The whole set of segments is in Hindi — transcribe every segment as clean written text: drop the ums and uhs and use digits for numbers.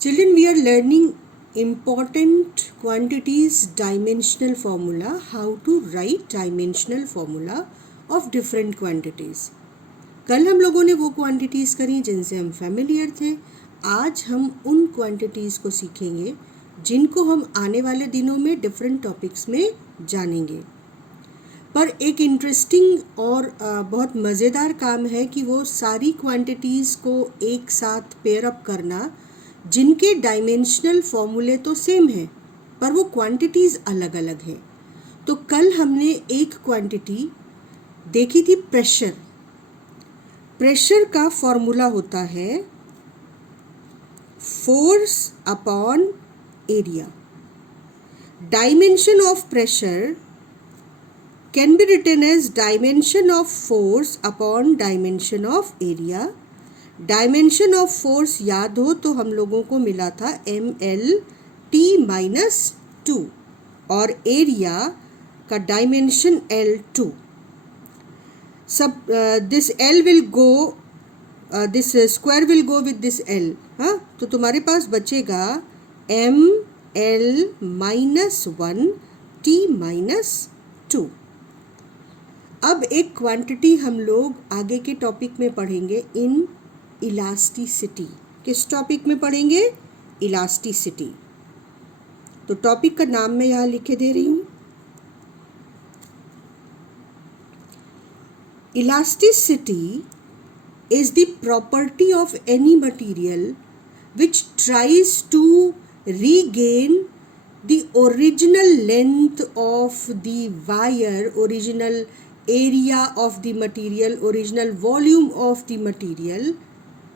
Children, we are learning important quantities dimensional formula, how to write dimensional formula of different quantities. कल हम लोगों ने वो क्वांटिटीज़ करी जिनसे हम फेमिलियर थे. आज हम उन क्वांटिटीज़ को सीखेंगे जिनको हम आने वाले दिनों में डिफरेंट टॉपिक्स में जानेंगे. पर एक इंटरेस्टिंग और बहुत मज़ेदार काम है कि वो सारी क्वांटिटीज़ को एक साथ पेयर अप करना जिनके डायमेंशनल फॉर्मूले तो सेम हैं पर वो क्वांटिटीज़ अलग अलग हैं. तो कल हमने एक क्वांटिटी देखी थी प्रेशर. प्रेशर का फॉर्मूला होता है force upon area. Dimension of pressure can be written as dimension of force upon dimension of area. Dimension of force याद हो तो हम लोगों को मिला था mL/T-2 और एरिया का डायमेंशन L2. सब this L will go, this square will go with this L. हाँ, तो तुम्हारे पास बचेगा mL-1T-2. अब एक क्वांटिटी हम लोग आगे के टॉपिक में पढ़ेंगे इन इलास्टिसिटी. किस टॉपिक में पढ़ेंगे? इलास्टिसिटी. तो टॉपिक का नाम मैं यहाँ लिखे दे रही हूँ. Elasticity is the property of any material which tries to regain the original length of the wire, original area of the material, original volume of the material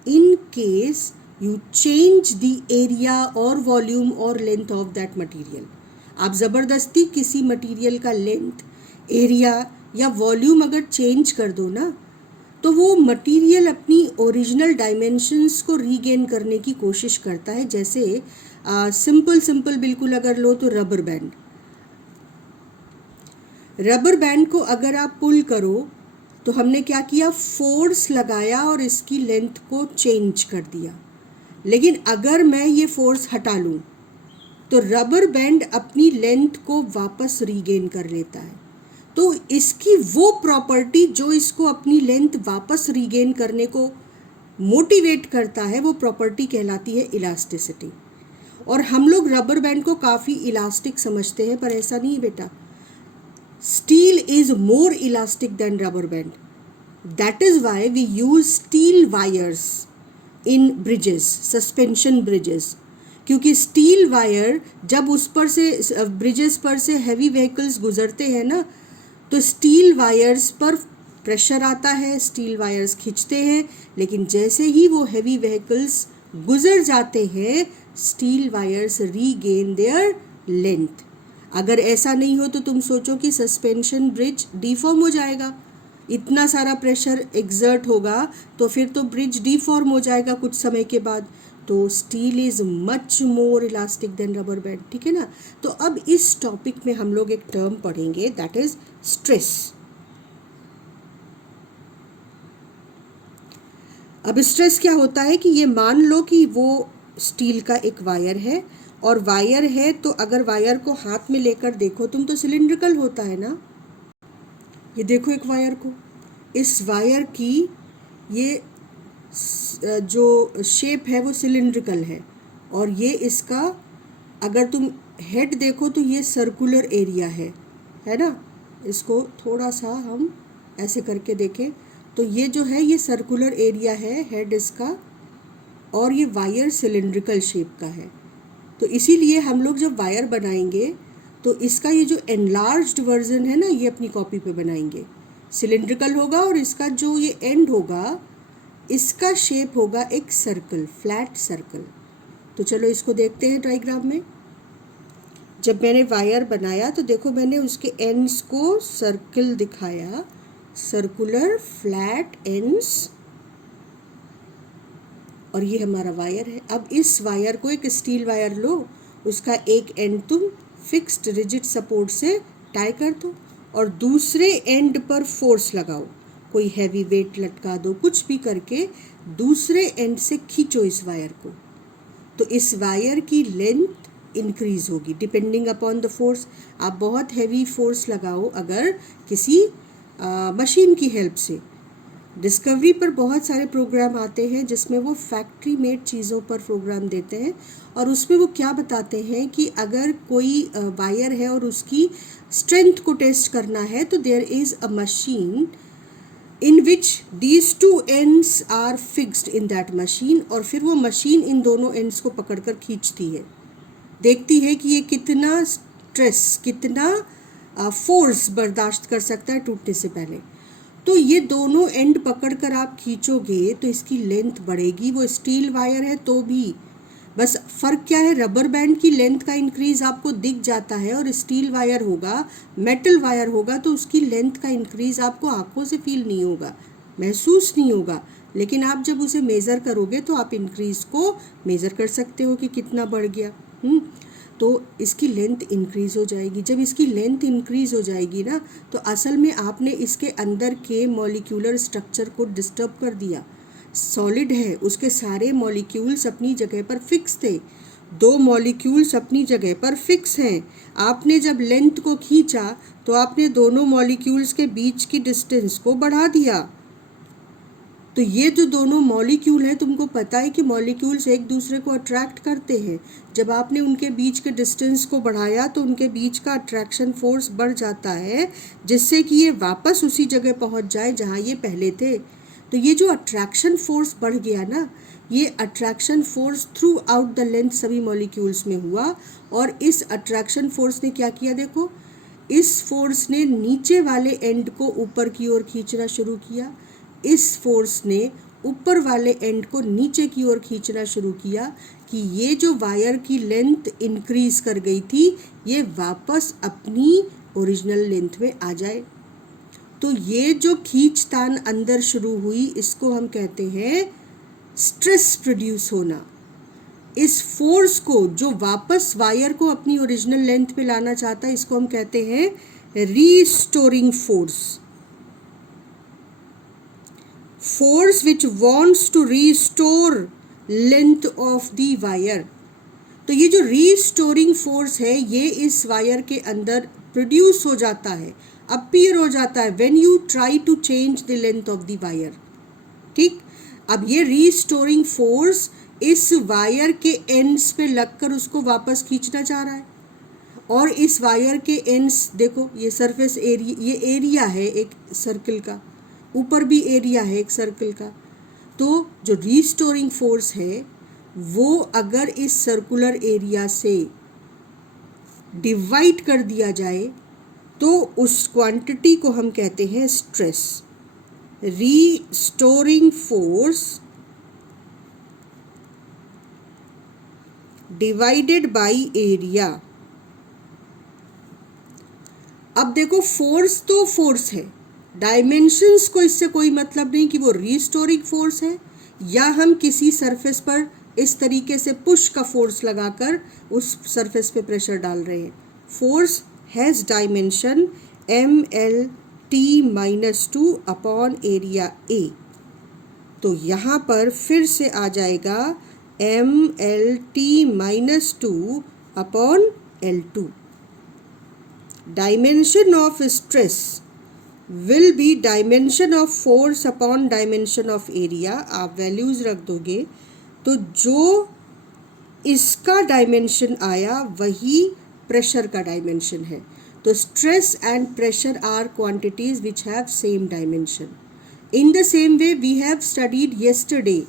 in case you change the area or volume or length of that material. आप ज़बरदस्ती किसी मटेरियल का लेंथ, एरिया या वॉल्यूम अगर चेंज कर दो ना तो वो मटेरियल अपनी ओरिजिनल डायमेंशंस को रीगेन करने की कोशिश करता है. जैसे सिंपल बिल्कुल अगर लो तो रबर बैंड को अगर आप पुल करो तो हमने क्या किया? फोर्स लगाया और इसकी लेंथ को चेंज कर दिया. लेकिन अगर मैं ये फोर्स हटा लूँ तो रबर बैंड अपनी लेंथ को वापस रीगेन कर लेता है. तो इसकी वो प्रॉपर्टी जो इसको अपनी लेंथ वापस रीगेन करने को मोटिवेट करता है वो प्रॉपर्टी कहलाती है इलास्टिसिटी. और हम लोग रबर बैंड को काफ़ी इलास्टिक समझते हैं पर ऐसा नहीं है बेटा. Steel is more elastic than rubber band. That is why we use steel wires in bridges, suspension bridges. क्योंकि स्टील वायर जब उस पर से ब्रिजेस पर से हैवी व्हीकल्स गुजरते हैं ना तो स्टील वायर्स पर प्रेशर आता है, स्टील वायर्स खींचते हैं. लेकिन जैसे ही वो हैवी व्हीकल्स गुजर जाते हैं steel wires regain there length. अगर ऐसा नहीं हो तो तुम सोचो कि सस्पेंशन ब्रिज डिफॉर्म हो जाएगा. इतना सारा प्रेशर एक्सर्ट होगा तो फिर तो ब्रिज डिफॉर्म हो जाएगा कुछ समय के बाद. तो steel is much more elastic than rubber band. ठीक है ना. तो अब इस टॉपिक में हम लोग एक टर्म पढ़ेंगे दैट इज स्ट्रेस. अब स्ट्रेस क्या होता है कि ये मान लो कि वो स्टील का एक वायर है और वायर है तो अगर वायर को हाथ में लेकर देखो तुम तो सिलिंड्रिकल होता है ना. ये देखो एक वायर को, इस वायर की ये जो शेप है वो सिलिंड्रिकल है और ये इसका अगर तुम हेड देखो तो ये सर्कुलर एरिया है ना. इसको थोड़ा सा हम ऐसे करके देखें तो ये जो है ये सर्कुलर एरिया है हेड इसका और ये वायर सिलिंड्रिकल शेप का है. तो इसीलिए हम लोग जब वायर बनाएंगे तो इसका ये जो एनलार्ज्ड वर्जन है ना ये अपनी कॉपी पे बनाएंगे. सिलिंड्रिकल होगा और इसका जो ये एंड होगा इसका शेप होगा एक सर्कल, फ्लैट सर्कल. तो चलो इसको देखते हैं डायग्राम में. जब मैंने वायर बनाया तो देखो मैंने उसके एंड्स को सर्कल दिखाया, सर्कुलर फ्लैट एंड्स, और ये हमारा वायर है. अब इस वायर को एक स्टील वायर लो, उसका एक एंड तुम फिक्स्ड रिजिड सपोर्ट से टाई कर दो और दूसरे एंड पर फोर्स लगाओ. कोई हैवी वेट लटका दो, कुछ भी करके दूसरे एंड से खींचो इस वायर को. तो इस वायर की लेंथ इंक्रीज होगी डिपेंडिंग अपॉन द फोर्स। आप बहुत हैवी फोर्स लगाओ अगर किसी मशीन की हेल्प से। डिस्कवरी पर बहुत सारे प्रोग्राम आते हैं जिसमें वो फैक्ट्री मेड चीज़ों पर प्रोग्राम देते हैं, और उसमें वो क्या बताते हैं कि अगर कोई वायर है और उसकी स्ट्रेंथ को टेस्ट करना है तो there is a machine in which these two ends are fixed in that machine, और फिर वो मशीन इन दोनों एंड्स को पकड़कर खींचती है, देखती है कि ये कितना स्ट्रेस, कितना फोर्स बर्दाश्त कर सकता है टूटने से पहले। तो ये दोनों एंड पकड़कर आप खींचोगे तो इसकी लेंथ बढ़ेगी। वो स्टील वायर है तो भी, बस फ़र्क क्या है, रबर बैंड की लेंथ का इंक्रीज़ आपको दिख जाता है, और स्टील वायर होगा, मेटल वायर होगा, तो उसकी लेंथ का इंक्रीज़ आपको आंखों से फील नहीं होगा, महसूस नहीं होगा। लेकिन आप जब उसे मेज़र करोगे तो आप इंक्रीज़ को मेज़र कर सकते हो कि कितना बढ़ गया। तो इसकी लेंथ इंक्रीज़ हो जाएगी। जब इसकी लेंथ इंक्रीज़ हो जाएगी ना, तो असल में आपने इसके अंदर के मॉलिक्यूलर स्ट्रक्चर को डिस्टर्ब कर दिया। सॉलिड है, उसके सारे मॉलिक्यूल्स अपनी जगह पर फिक्स थे, 2 मॉलिक्यूल्स अपनी जगह पर फिक्स हैं। आपने जब लेंथ को खींचा तो आपने दोनों मॉलिक्यूल्स के बीच की डिस्टेंस को बढ़ा दिया। तो ये जो दोनों मॉलिक्यूल हैं, तुमको पता है कि मॉलिक्यूल्स एक दूसरे को अट्रैक्ट करते हैं। जब आपने उनके बीच के डिस्टेंस को बढ़ाया तो उनके बीच का अट्रैक्शन फोर्स बढ़ जाता है, जिससे कि ये वापस उसी जगह पहुंच जाए जहां ये पहले थे। तो ये जो अट्रैक्शन फोर्स बढ़ गया ना, ये attraction force through out the length सभी मॉलिक्यूल्स में हुआ। और इस अट्रैक्शन फोर्स ने क्या किया, देखो, इस फोर्स ने नीचे वाले एंड को ऊपर की ओर खींचना शुरू किया, इस फोर्स ने ऊपर वाले एंड को नीचे की ओर खींचना शुरू किया कि ये जो वायर की लेंथ इंक्रीज कर गई थी ये वापस अपनी ओरिजिनल लेंथ में आ जाए। तो ये जो खींचतान अंदर शुरू हुई, इसको हम कहते हैं स्ट्रेस प्रोड्यूस होना। इस फोर्स को जो वापस वायर को अपनी ओरिजिनल लेंथ पे लाना चाहता है, इसको हम कहते हैं restoring force. force which wants to restore length of the wire। तो ये जो रीस्टोरिंग फोर्स है ये इस वायर के अंदर प्रोड्यूस हो जाता है, अपीयर हो जाता है when you try to change the length of the wire. ठीक, अब ये रीस्टोरिंग फोर्स इस वायर के एंड्स पे लगकर उसको वापस खींचना चाह रहा है। और इस वायर के एंड्स देखो, ये सरफेस एरिया, ये एरिया है एक सर्कल का, ऊपर भी एरिया है एक सर्कल का। तो जो रीस्टोरिंग फोर्स है वो अगर इस सर्कुलर एरिया से डिवाइड कर दिया जाए तो उस क्वांटिटी को हम कहते हैं stress. Restoring force divided by area. अब देखो, फोर्स तो फोर्स है, डायमेंशंस को इससे कोई मतलब नहीं कि वो रीस्टोरिंग फोर्स है या हम किसी सरफेस पर इस तरीके से पुश का फोर्स लगाकर उस सरफेस पे प्रेशर डाल रहे हैं। Force has dimension mlt-2 upon area A. तो यहाँ पर फिर से आ जाएगा mlt-2 upon L2। Dimension of stress will be dimension of force upon dimension of area। आप वैल्यूज़ रख दोगे तो जो इसका डायमेंशन आया वही प्रेशर का डायमेंशन है। तो stress and pressure are quantities which have same dimension. In the same way we have studied yesterday.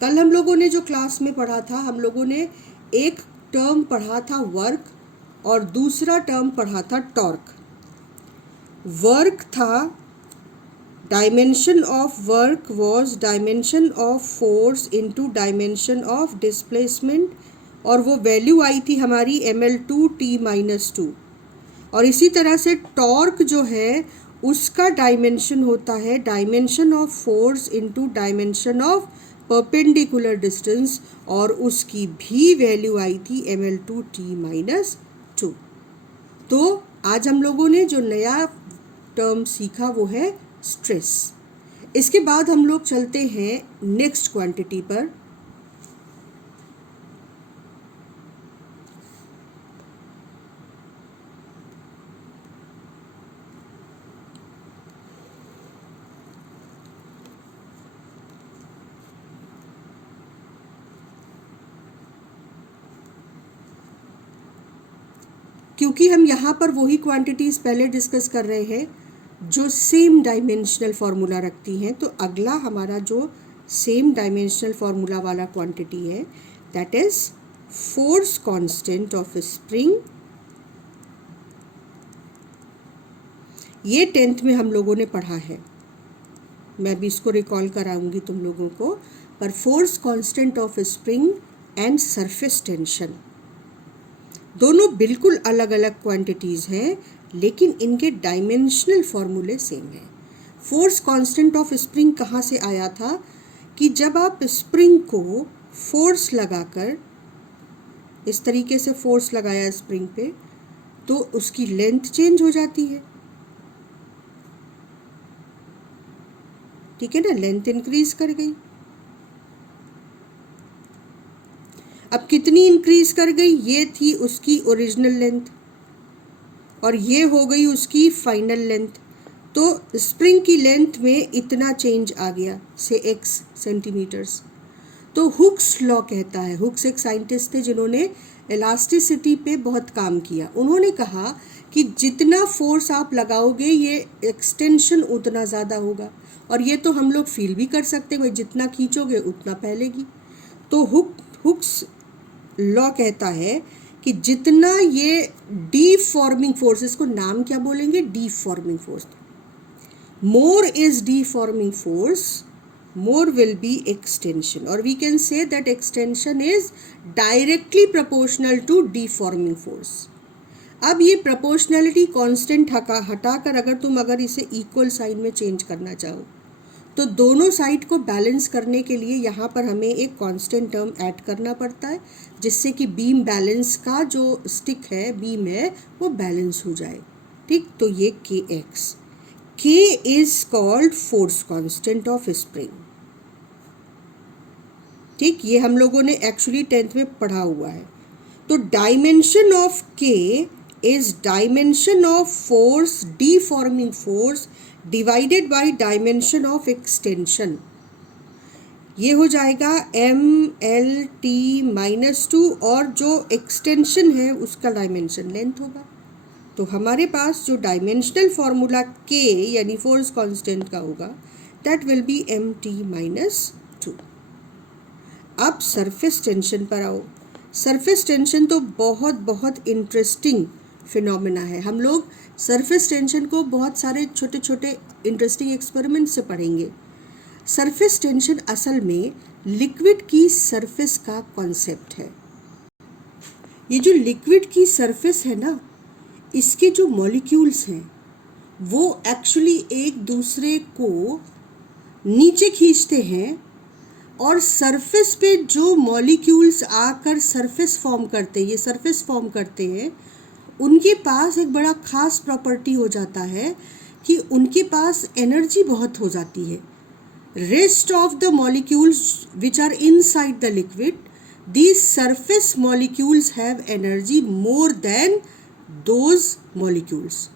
कल हम लोगों ने जो क्लास में पढ़ा था, हम लोगों ने एक टर्म पढ़ा था वर्क और दूसरा टर्म पढ़ा था टॉर्क। वर्क था, dimension of work was dimension of force into dimension of displacement, और वो वैल्यू आई थी हमारी ml2t-2। और इसी तरह से टॉर्क जो है उसका डायमेंशन होता है dimension of force into dimension of perpendicular distance, और उसकी भी वैल्यू आई थी ml2t-2। तो आज हम लोगों ने जो नया टर्म सीखा वो है स्ट्रेस। इसके बाद हम लोग चलते हैं नेक्स्ट क्वांटिटी पर। क्योंकि हम यहाँ पर वही क्वांटिटीज़ पहले डिस्कस कर रहे हैं जो सेम डायमेंशनल फार्मूला रखती हैं, तो अगला हमारा जो सेम डायमेंशनल फार्मूला वाला क्वांटिटी है that is force constant of spring. ये 10th में हम लोगों ने पढ़ा है, मैं भी इसको रिकॉल कराऊंगी तुम लोगों को। पर force constant of spring and surface tension दोनों बिल्कुल अलग अलग क्वांटिटीज़ हैं, लेकिन इनके डायमेंशनल फॉर्मूले सेम हैं। फोर्स कांस्टेंट ऑफ स्प्रिंग कहाँ से आया था कि जब आप स्प्रिंग को फोर्स लगाकर इस तरीके से फोर्स लगाया स्प्रिंग पे, तो उसकी लेंथ चेंज हो जाती है, ठीक है ना, लेंथ इंक्रीज कर गई। अब कितनी इंक्रीज कर गई, ये थी उसकी ओरिजिनल लेंथ और ये हो गई उसकी फाइनल लेंथ। तो स्प्रिंग की लेंथ में इतना चेंज आ गया से x सेंटीमीटर्स। तो हुक्स लॉ कहता है, हुक्स एक साइंटिस्ट थे जिन्होंने इलास्टिसिटी पे बहुत काम किया। उन्होंने कहा कि जितना फोर्स आप लगाओगे ये एक्सटेंशन उतना ज़्यादा होगा, और ये तो हम लोग फील भी कर सकते हैं, जितना खींचोगे उतना फैलेगी। तो हुक्स लॉ कहता है कि जितना ये डीफॉर्मिंग फोर्स, इसको नाम क्या बोलेंगे, deforming force, more is deforming force more will be extension, और we can say that extension is directly proportional to deforming force. अब ये प्रोपोर्शनैलिटी कांस्टेंट हटाकर अगर इसे इक्वल साइन में चेंज करना चाहो, तो दोनों साइड को बैलेंस करने के लिए यहाँ पर हमें एक कांस्टेंट टर्म ऐड करना पड़ता है, जिससे कि बीम बैलेंस का जो स्टिक है, बीम है, वो बैलेंस हो जाए, ठीक। तो ये kx, k is called force constant of spring, ठीक। ये हम लोगों ने एक्चुअली 10th में पढ़ा हुआ है। तो dimension of k is dimension of force, deforming force divided by dimension of extension. ये हो जाएगा mlt-2, और जो एक्सटेंशन है उसका डायमेंशन लेंथ होगा। तो हमारे पास जो डायमेंशनल फार्मूला k यानी फोर्स कांस्टेंट का होगा दैट विल बी mt-2। अब सरफेस टेंशन पर आओ। सरफेस टेंशन तो बहुत बहुत इंटरेस्टिंग फिनोमेना है। हम लोग सरफेस टेंशन को बहुत सारे छोटे छोटे इंटरेस्टिंग एक्सपेरिमेंट से पढ़ेंगे। सरफेस टेंशन असल में लिक्विड की सरफेस का कॉन्सेप्ट है। ये जो लिक्विड की सरफेस है ना, इसके जो मॉलिक्यूल्स हैं वो एक्चुअली एक दूसरे को नीचे खींचते हैं, और सरफेस पे जो मॉलिक्यूल्स आकर सरफेस फॉर्म करते हैं, ये सरफेस फॉर्म करते हैं, उनके पास एक बड़ा खास प्रॉपर्टी हो जाता है कि उनके पास एनर्जी बहुत हो जाती है। Rest of the molecules which are inside the liquid, these surface molecules have energy more than those molecules.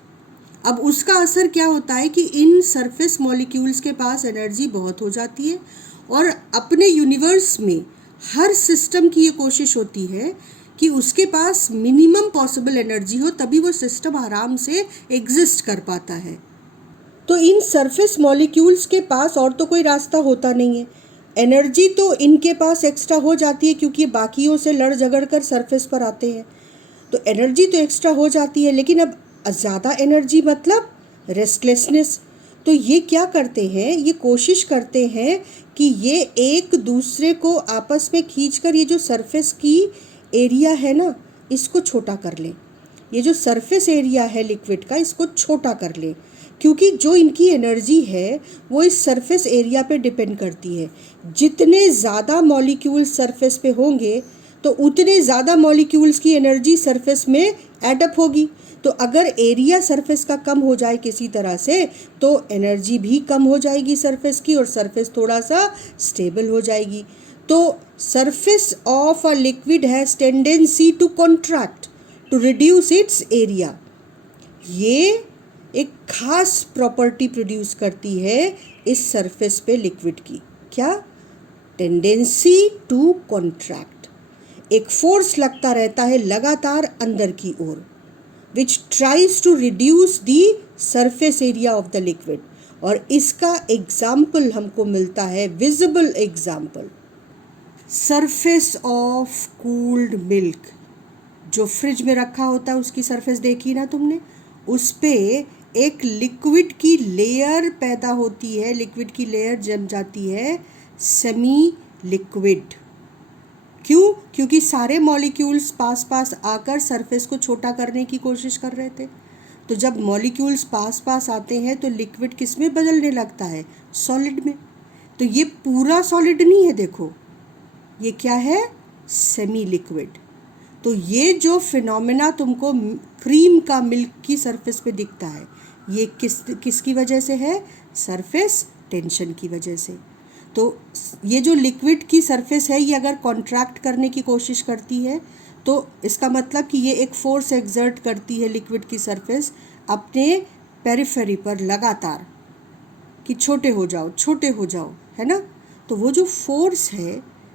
अब उसका असर क्या होता है कि इन सरफेस मॉलिक्यूल्स के पास एनर्जी बहुत हो जाती है, और अपने यूनिवर्स में हर सिस्टम की ये कोशिश होती है कि उसके पास मिनिमम पॉसिबल एनर्जी हो, तभी वो सिस्टम आराम से एग्जिस्ट कर पाता है। तो इन सरफेस मॉलिक्यूल्स के पास और तो कोई रास्ता होता नहीं है, एनर्जी तो इनके पास एक्स्ट्रा हो जाती है क्योंकि बाकियों से लड़ झगड़ कर सरफेस पर आते हैं, तो एनर्जी तो एक्स्ट्रा हो जाती है। लेकिन अब ज़्यादा एनर्जी मतलब रेस्टलेसनेस। तो ये क्या करते हैं, ये कोशिश करते हैं कि ये एक दूसरे को आपस में खींचकर ये जो सरफेस की एरिया है ना, इसको छोटा कर लें। ये जो सरफेस एरिया है लिक्विड का, इसको छोटा कर लें, क्योंकि जो इनकी एनर्जी है वो इस सरफेस एरिया पे डिपेंड करती है। जितने ज़्यादा मॉलिक्यूल्स सरफेस पे होंगे तो उतने ज़्यादा मॉलिक्यूल्स की एनर्जी सरफेस में एडअप होगी। तो अगर एरिया सरफेस का कम हो जाए किसी तरह से, तो एनर्जी भी कम हो जाएगी सरफेस की, और सरफेस थोड़ा सा स्टेबल हो जाएगी। तो surface of a liquid has tendency to contract to reduce its area. ये एक खास प्रॉपर्टी प्रोड्यूस करती है इस सरफेस पे लिक्विड की। क्या? Tendency to contract. एक फोर्स लगता रहता है लगातार अंदर की ओर, which tries to reduce the surface area of the liquid. और इसका एग्जाम्पल हमको मिलता है, visible example, surface of cooled milk. जो फ्रिज में रखा होता है उसकी सरफेस देखी ना तुमने, उस पे एक लिक्विड की लेयर पैदा होती है, लिक्विड की लेयर जम जाती है, सेमी लिक्विड. क्यों? क्योंकि सारे मॉलिक्यूल्स पास पास आकर सरफेस को छोटा करने की कोशिश कर रहे थे. तो जब मॉलिक्यूल्स पास पास आते हैं तो लिक्विड किस में बदलने लगता है? सॉलिड में. तो ये पूरा सॉलिड नहीं है, देखो ये क्या है? Semi liquid. तो ये जो फिनोमेना तुमको क्रीम का मिल्क की सरफेस पे दिखता है, ये किसकी वजह से है? सरफेस टेंशन की वजह से. तो ये जो लिक्विड की सरफेस है, ये अगर कॉन्ट्रैक्ट करने की कोशिश करती है तो इसका मतलब कि ये एक फोर्स एक्सर्ट करती है लिक्विड की सरफेस अपने पेरिफेरी पर लगातार, कि छोटे हो जाओ छोटे हो जाओ, है ना. तो वो जो फोर्स है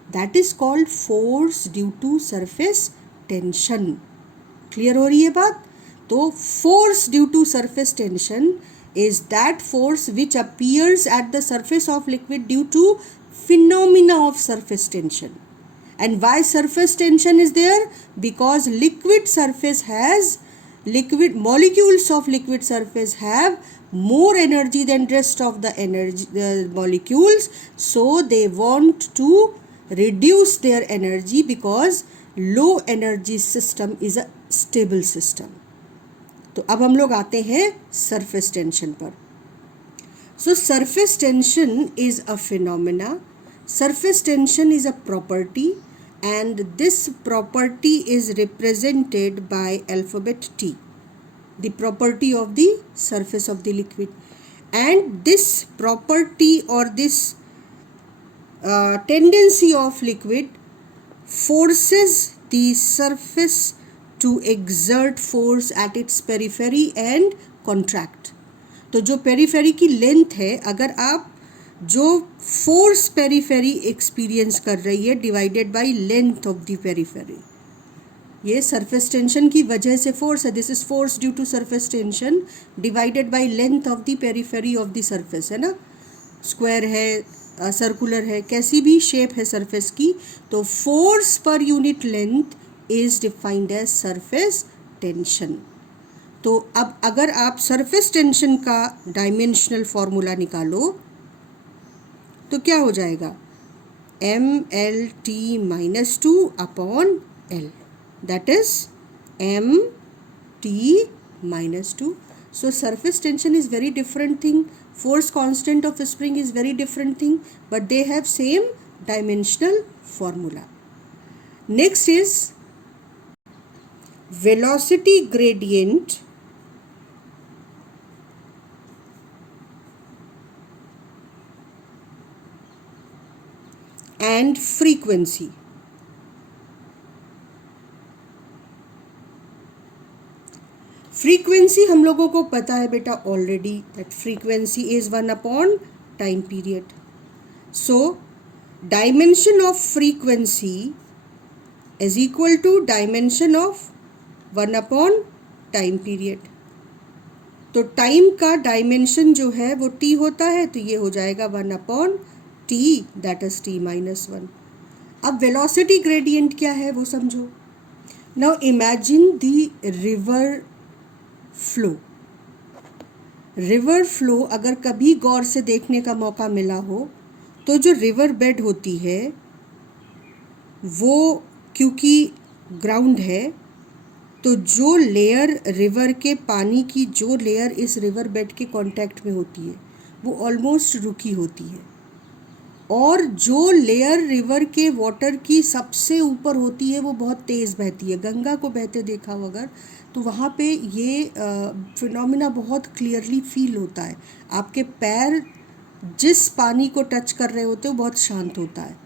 that is called force due to surface tension. Clear हो रही है बात? तो force due to surface tension is that force which appears at the surface of liquid due to phenomena of surface tension. And why surface tension is there? Because liquid molecules of liquid surface have more energy than rest of the molecules, so they want to reduce their energy because low energy system is a stable system. तो अब हम लोग आते हैं सरफेस टेंशन पर. सो surface tension is a phenomena, surface tension is a property, and this property is represented by alphabet T, the property of the surface of the liquid. And this property और this tendency of liquid forces the surface to exert force at its periphery and contract. तो जो पेरीफेरी की लेंथ है, अगर आप जो फोर्स पेरीफेरी एक्सपीरियंस कर रही है divided by length of the periphery, ये सरफेस टेंशन की वजह से फोर्स है. This is force due to surface tension divided by length of the periphery of the surface, है ना. स्क्वायर है, सर्कुलर है, कैसी भी शेप है सरफेस की, तो force per unit length is defined as surface tension. तो अब अगर आप सरफेस टेंशन का डायमेंशनल फॉर्मूला निकालो तो क्या हो जाएगा? mlt minus 2 upon l, that is mt minus 2. So surface tension is very different thing, force constant of a spring is very different thing, but they have same dimensional formula. Next is velocity gradient and frequency. Frequency हम लोगों को पता है बेटा already, that frequency is 1 upon time period. So dimension of frequency is equal to dimension of 1 upon time period. तो टाइम का डायमेंशन जो है वो t होता है, तो ये हो जाएगा 1 upon t, that is t minus 1. अब वेलोसिटी ग्रेडियंट क्या है वो समझो. Now imagine the river flow. River flow अगर कभी गौर से देखने का मौका मिला हो तो जो रिवर बेड होती है वो क्योंकि ग्राउंड है, तो जो लेयर रिवर के पानी की जो लेयर इस रिवर बेड के कांटेक्ट में होती है वो ऑलमोस्ट रुकी होती है, और जो लेयर रिवर के वाटर की सबसे ऊपर होती है वो बहुत तेज़ बहती है. गंगा को बहते देखा हो अगर, तो वहाँ पे ये फिनोमिना बहुत क्लियरली फील होता है. आपके पैर जिस पानी को टच कर रहे होते हैं वो बहुत शांत होता है,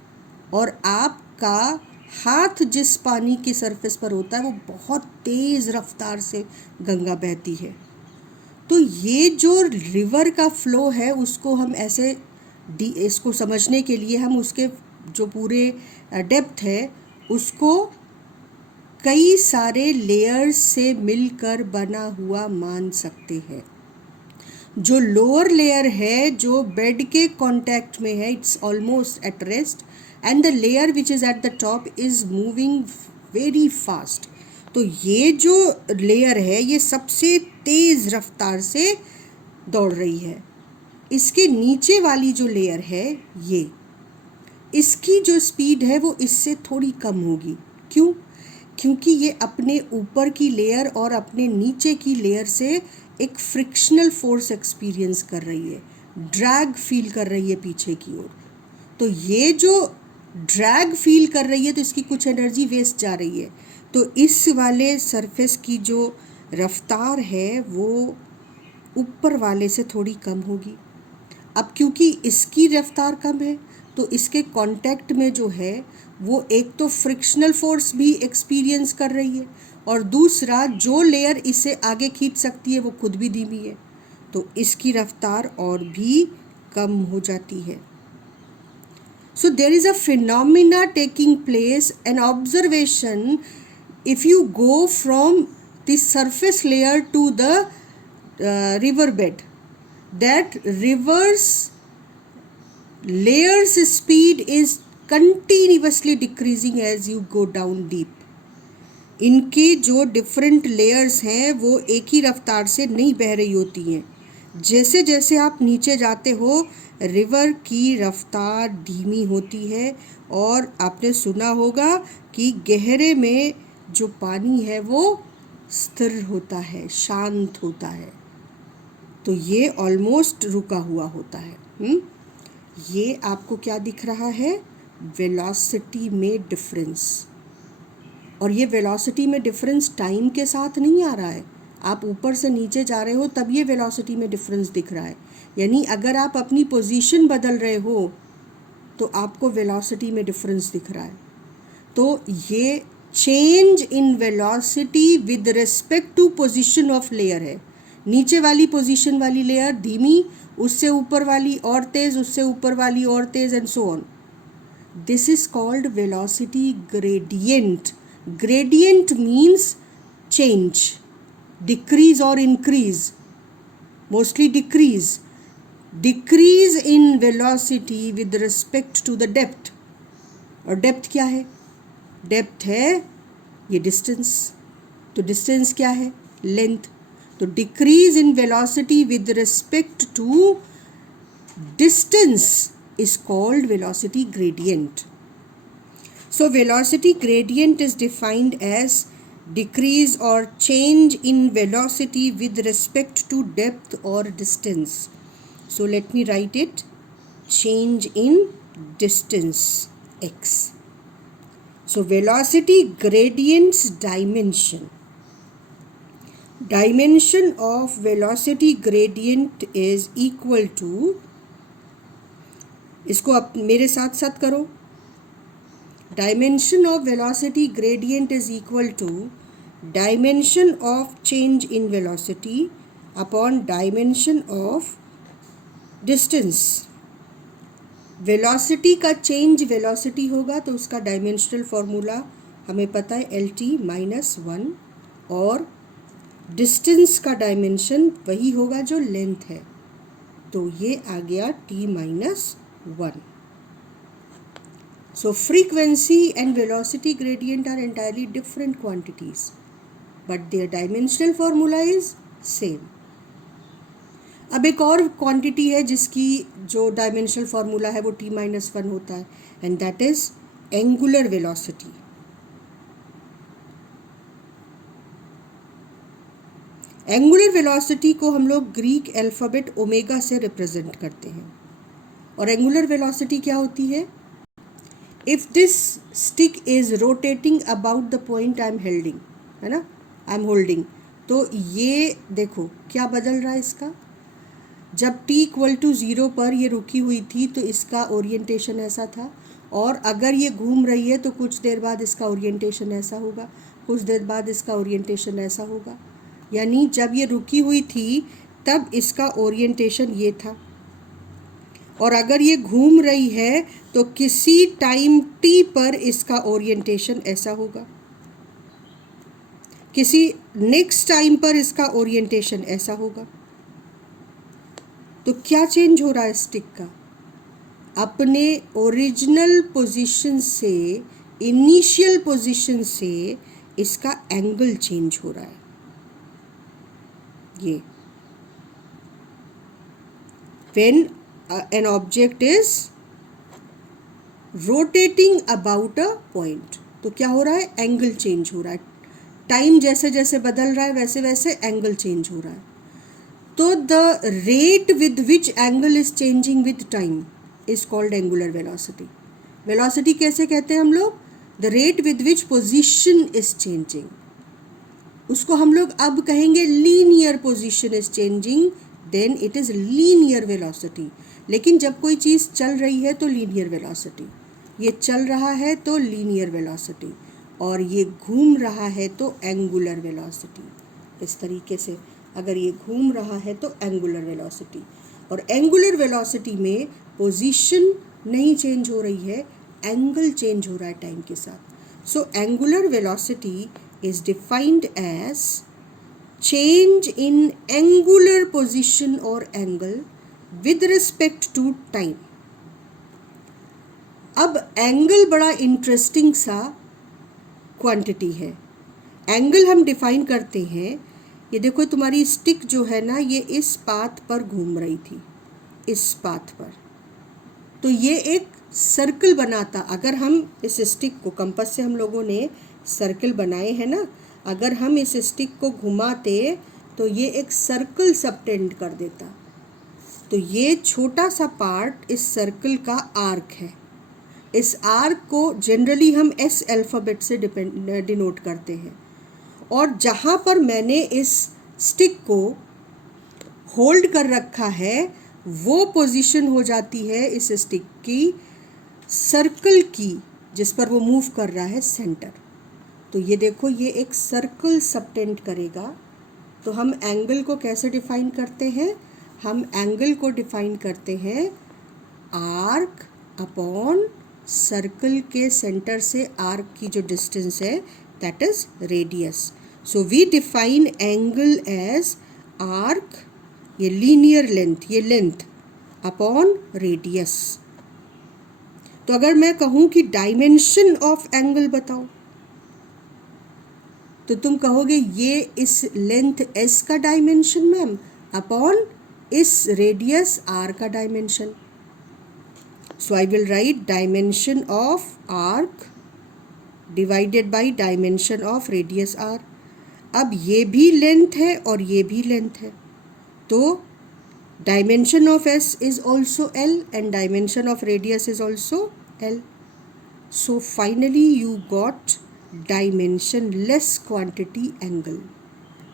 और आपका हाथ जिस पानी की सरफेस पर होता है वो बहुत तेज़ रफ्तार से गंगा बहती है. तो ये जो रिवर का फ्लो है उसको हम ऐसे इसको समझने के लिए हम उसके जो पूरे डेप्थ है उसको कई सारे लेयर्स से मिलकर बना हुआ मान सकते हैं। जो लोअर लेयर है, जो बेड के कांटेक्ट में है, it's almost at rest, and the layer which is at the top is moving very fast. तो ये जो लेयर है ये सबसे तेज़ रफ्तार से दौड़ रही है। इसके नीचे वाली जो लेयर है ये, इसकी जो स्पीड है वो इससे थोड़ी कम होगी। क्यों? क्योंकि ये अपने ऊपर की लेयर और अपने नीचे की लेयर से एक फ्रिक्शनल फोर्स एक्सपीरियंस कर रही है, ड्रैग फील कर रही है पीछे की ओर। तो ये जो ड्रैग फील कर रही है तो इसकी कुछ एनर्जी वेस्ट जा रही है। तो इस वाले सरफेस की जो रफ्तार है वो ऊपर वाले से थोड़ी कम होगी। अब क्योंकि इसकी रफ्तार कम है तो इसके कांटेक्ट में जो है वो एक तो फ्रिक्शनल फोर्स भी एक्सपीरियंस कर रही है, और दूसरा जो लेयर इसे आगे खींच सकती है वो खुद भी धीमी है, तो इसकी रफ्तार और भी कम हो जाती है। So there is a phenomena taking place, an observation, if you go from the surface layer to the river bed, that river's layers speed is continuously decreasing as you go down deep. इनके जो डिफरेंट लेयर्स हैं वो एक ही रफ्तार से नहीं बह रही होती हैं। जैसे जैसे आप नीचे जाते हो रिवर की रफ्तार धीमी होती है, और आपने सुना होगा कि गहरे में जो पानी है वो स्थिर होता है, शांत होता है। तो ये ऑलमोस्ट रुका हुआ होता है। ये आपको क्या दिख रहा है? वेलोसिटी में डिफरेंस। और ये वेलोसिटी में डिफरेंस टाइम के साथ नहीं आ रहा है। आप ऊपर से नीचे जा रहे हो तब ये वेलोसिटी में डिफरेंस दिख रहा है। यानी अगर आप अपनी पोजीशन बदल रहे हो तो आपको वेलोसिटी में डिफरेंस दिख रहा है। तो ये change in velocity with respect to position of layer है। नीचे वाली पोजीशन वाली लेयर धीमी, उससे ऊपर वाली और तेज, उससे ऊपर वाली और तेज, and so on. This is called velocity gradient. Gradient means change, decrease or increase, mostly decrease. Decrease in velocity with respect to the depth. और depth क्या है? Depth है ये distance. तो distance क्या है? Length. तो decrease in velocity with respect to distance is called velocity gradient. So velocity gradient is defined as decrease or change in velocity with respect to depth or distance. So let me write it. Change in distance x. So velocity gradient's dimension. Dimension of velocity gradient is equal to, इसको आप मेरे साथ साथ करो। Dimension of velocity gradient is equal to dimension of change in velocity upon dimension of distance. Velocity का चेंज वेलोसिटी होगा तो उसका डायमेंशनल फॉर्मूला हमें पता है LT-1, और डिस्टेंस का डायमेंशन वही होगा जो लेंथ है, तो ये आ गया T-1. So frequency and velocity gradient are entirely different quantities, but their dimensional formula is same. अब एक और क्वांटिटी है जिसकी जो डायमेंशनल फार्मूला है वो T-1 होता है, and that is angular velocity. Angular velocity को हम लोग ग्रीक अल्फ़ाबेट ओमेगा से रिप्रेजेंट करते हैं। और एंगुलर वेलोसिटी क्या होती है? If this stick is rotating about the point I am holding, है ना, आई एम होल्डिंग, तो ये देखो क्या बदल रहा है इसका। जब t=0 पर ये रुकी हुई थी तो इसका ओरिएंटेशन ऐसा था, और अगर ये घूम रही है तो कुछ देर बाद इसका ओरिएंटेशन ऐसा होगा, कुछ देर बाद इसका ओरिएंटेशन ऐसा होगा। यानी जब ये रुकी हुई थी तब इसका ओरिएंटेशन ये था, और अगर ये घूम रही है तो किसी टाइम t पर इसका ओरिएंटेशन ऐसा होगा। किसी नेक्स्ट टाइम पर इसका ओरिएंटेशन ऐसा होगा। तो क्या चेंज हो रहा है स्टिक का? अपने ओरिजिनल पोजीशन से, इनिशियल पोजीशन से इसका एंगल चेंज हो रहा है। ये when an object is rotating about a point, तो क्या हो रहा है? एंगल चेंज हो रहा है। टाइम जैसे जैसे बदल रहा है वैसे वैसे एंगल चेंज हो रहा है। तो the rate with which angle is changing with time is called angular velocity. Velocity कैसे कहते हैं हम लोग? The rate with which position is changing, उसको हम लोग अब कहेंगे linear position is changing, then it is linear velocity. लेकिन जब कोई चीज़ चल रही है तो लीनियर वेलोसिटी, ये चल रहा है तो लीनियर वेलोसिटी, और ये घूम रहा है तो एंगुलर वेलोसिटी। इस तरीके से अगर ये घूम रहा है तो एंगुलर वेलोसिटी, और एंगुलर वेलोसिटी में पोजीशन नहीं चेंज हो रही है, एंगल चेंज हो रहा है टाइम के साथ। So angular velocity is defined as change in angular position or angle with respect to time। अब एंगल बड़ा इंटरेस्टिंग सा क्वांटिटी है। एंगल हम डिफाइन करते हैं, ये देखो तुम्हारी स्टिक जो है ना, ये इस पाथ पर घूम रही थी, इस पाथ पर, तो ये एक सर्कल बनाता। अगर हम इस स्टिक को, कंपास से हम लोगों ने सर्कल बनाए हैं ना, अगर हम इस स्टिक को घुमाते तो ये एक सर्कल सबटेंड कर देता। तो ये छोटा सा पार्ट इस सर्कल का आर्क है। इस आर्क को जनरली हम एस अल्फ़ाबेट से डिनोट करते हैं, और जहाँ पर मैंने इस स्टिक को होल्ड कर रखा है वो पोजीशन हो जाती है इस स्टिक की सर्कल की, जिस पर वो मूव कर रहा है, सेंटर। तो ये देखो, ये एक सर्कल सबटेंड करेगा। तो हम एंगल को कैसे डिफाइन करते हैं? हम एंगल को डिफाइन करते हैं आर्क अपॉन सर्कल के सेंटर से आर्क की जो डिस्टेंस है, that is radius. So we define angle as arc, ये लीनियर लेंथ, ये लेंथ अपॉन रेडियस। तो अगर मैं कहूँ कि डायमेंशन ऑफ एंगल बताओ, तो तुम कहोगे ये इस लेंथ एस का डायमेंशन मैम अपॉन इस रेडियस आर का dimension. So I will write dimension of arc divided by dimension of radius R. अब ये भी लेंथ है और ये भी लेंथ है, तो dimension of S is also L and dimension of radius is also L. So finally you got dimensionless quantity angle.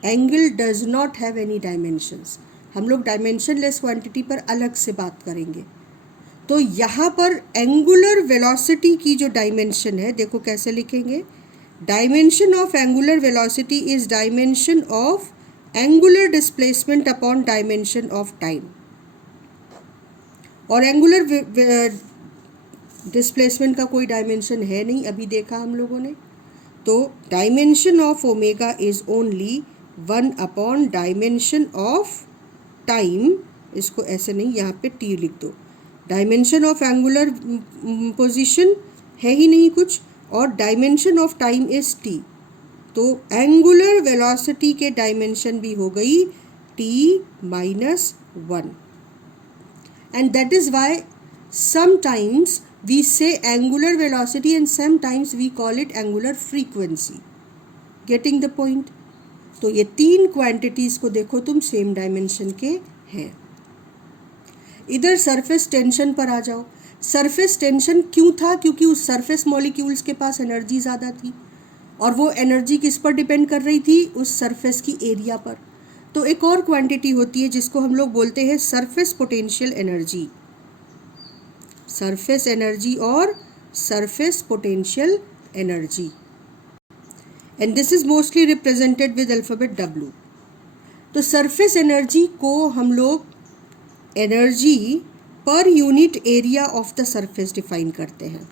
Angle does not have any dimensions. हम लोग dimensionless quantity पर अलग से बात करेंगे। तो यहाँ पर एंगुलर वेलोसिटी की जो डायमेंशन है, देखो कैसे लिखेंगे, dimension of angular velocity is dimension of angular displacement upon dimension of time. और एंगुलर डिस्प्लेसमेंट का कोई डायमेंशन है नहीं, अभी देखा हम लोगों ने। तो dimension of omega is only 1 upon dimension of time. इसको ऐसे नहीं, यहाँ पे टी लिख दो। डायमेंशन ऑफ एंगुलर पोजीशन है ही नहीं कुछ, और dimension of time is T. तो एंगुलर वेलोसिटी के डायमेंशन भी हो गई t-1, and that is why sometimes we say angular velocity and sometimes we call it angular frequency. Getting the point? तो ये तीन क्वांटिटीज़ को देखो तुम, सेम डायमेंशन के हैं। इधर सरफेस टेंशन पर आ जाओ। सरफेस टेंशन क्यों था? क्योंकि उस सरफेस मॉलिक्यूल्स के पास एनर्जी ज़्यादा थी, और वो एनर्जी किस पर डिपेंड कर रही थी? उस सरफेस की एरिया पर। तो एक और क्वांटिटी होती है जिसको हम लोग बोलते हैं surface potential energy, surface energy और surface potential energy, and this is mostly represented with alphabet W। तो सरफेस एनर्जी को हम लोग एनर्जी पर unit area of the surface define करते हैं।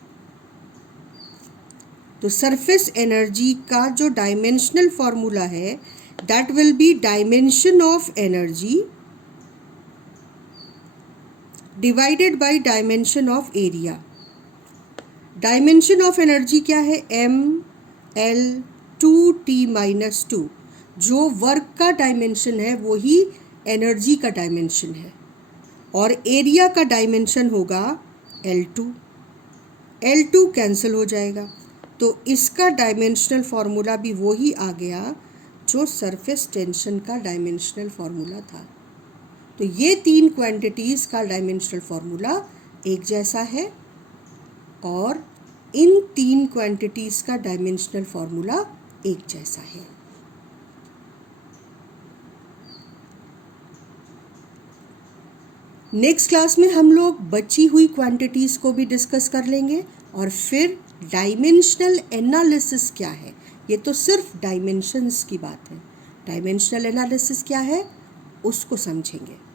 तो सरफेस एनर्जी का जो डायमेंशनल फॉर्मूला है that will be dimension of energy divided by dimension of area. Dimension of energy क्या है? mL2T-2। जो वर्क का डायमेंशन है वो ही एनर्जी का डायमेंशन है, और एरिया का डायमेंशन होगा L2। L2 कैंसिल हो जाएगा, तो इसका डायमेंशनल फार्मूला भी वो ही आ गया जो सरफेस टेंशन का डायमेंशनल फार्मूला था। तो ये तीन क्वांटिटीज़ का डायमेंशनल फार्मूला एक जैसा है, और इन तीन क्वांटिटीज़ का डायमेंशनल फार्मूला एक जैसा है। नेक्स्ट क्लास में हम लोग बची हुई क्वांटिटीज़ को भी डिस्कस कर लेंगे, और फिर डायमेंशनल एनालिसिस क्या है, ये तो सिर्फ डायमेंशंस की बात है, डायमेंशनल एनालिसिस क्या है उसको समझेंगे।